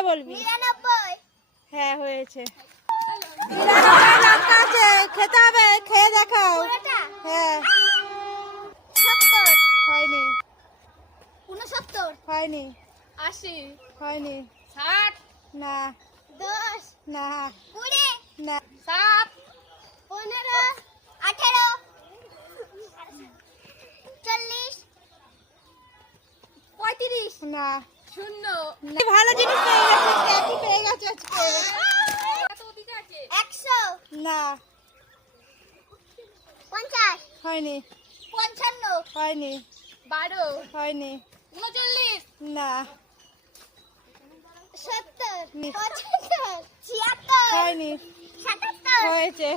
জোরে বলবি। 99। হ্যাঁ হয়েছে। 99 লঙ্কা আছে, খেতে হবে, খেয়ে দেখাও। পুরোটা? হ্যাঁ। 70। হয়নি। 69। হয়নি। 80। হয়নি। 60। না। 10। না। 20। না। 7। 15। 18। 40। 35। না। 0। ভালো জিনিস পেয়ে গেছিস, ট্যাপি পেয়ে গেছে আজকে। 100। না। 50। হয়নি। 55। হয়নি। 12। হয়নি। 39। না। 70। নি। 75। 76। হয়নি। 77। হয়েছে।